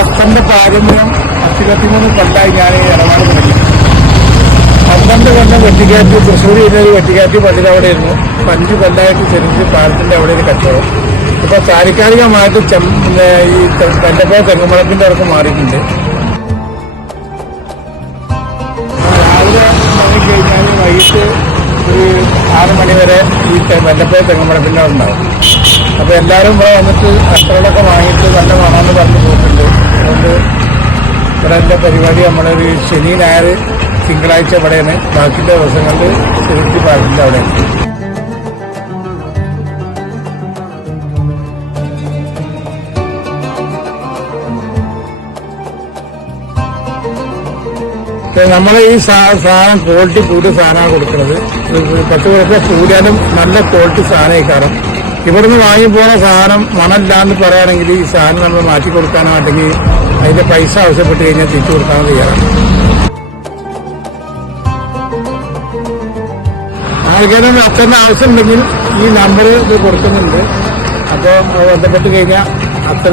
അച്ഛൻ്റെ പാരമ്പര്യം 23 കൊല്ലമായി ഞാൻ ഇടപാട് തുടങ്ങി. 12 കൊല്ലം വെട്ടിക്കാറ്റ് തൃശ്ശൂർ ജില്ലയിൽ വെട്ടിക്കാറ്റ് പള്ളിയിൽ അവിടെ ഇരുന്നു. 5 കൊല്ലമായിട്ട് ചെറിയ പാലത്തിൻ്റെ അവിടെ ഒരു കച്ചവടം. ഇപ്പോൾ താൽക്കാലികമായിട്ട് ഈ വല്ലപ്പുഴ തെങ്ങുമളത്തിൻ്റെ അവർക്ക് മാറിയിട്ടുണ്ട്. രാവിലെ കഴിഞ്ഞാൽ വൈകിട്ട് ഒരു 6 മണി വരെ ഈ വല്ലപ്പുഴ തെങ്ങുമളത്തിൻ്റെ അവിടെ ഉണ്ടാവും. അപ്പോൾ എല്ലാവരും ഇവിടെ വന്നിട്ട് വസ്ത്രങ്ങളൊക്കെ വാങ്ങിയിട്ട് നല്ല മണമെന്ന് പറഞ്ഞ് പോയിട്ടുണ്ട്. അതുകൊണ്ട് ഇവിടെ എൻ്റെ പരിപാടി നമ്മളൊരു ശനി ഞായർ തിങ്കളാഴ്ച ഇവിടെയാണ്. ബാക്കിയുള്ള ദിവസങ്ങളിൽ തിരുത്തി പാലത്തിൻ്റെ അവിടെയാണ്. നമ്മൾ ഈ സാധനം ക്വാളിറ്റി കൂടിയ സാധനമാണ് കൊടുക്കുന്നത്. 10 രൂപ കൂടിയാലും നല്ല ക്വാളിറ്റി സാധനം കാരണം ഇവിടുന്ന് വാങ്ങിപ്പോണ സാധനം മണമില്ലാന്ന് പറയുകയാണെങ്കിൽ ഈ സാധനം നമ്മൾ മാറ്റി കൊടുക്കാനോ അല്ലെങ്കിൽ അതിന്റെ പൈസ ആവശ്യപ്പെട്ട് കഴിഞ്ഞാൽ തിരിച്ചു കൊടുക്കാനോ തയ്യാറാണ്. ആൾക്കാരുടെ അച്ഛൻ്റെ ആവശ്യം ഉണ്ടെങ്കിൽ ഈ നമ്പർ ഇത് കൊടുക്കുന്നുണ്ട്. അപ്പോൾ ബന്ധപ്പെട്ട് കഴിഞ്ഞാൽ അത്ര